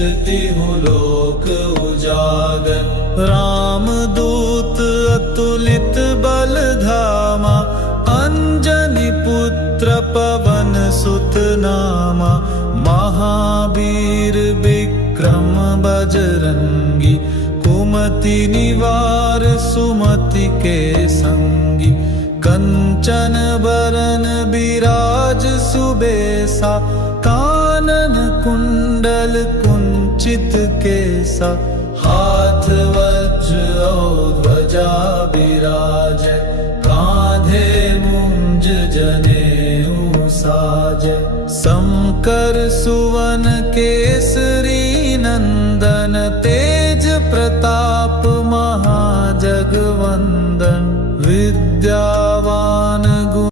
तिहु लोक उजागर। रामदूत अतुलित बल धामा, अंजनी पुत्र पवन सुत नामा। महावीर विक्रम बजरंगी, कुमति निवार सुमति के संगी। कंचन बरन बिराज सुबेसा, कानन कुंडल कुंचित केसा। हाथ वज्र और ध्वजा बिराजै,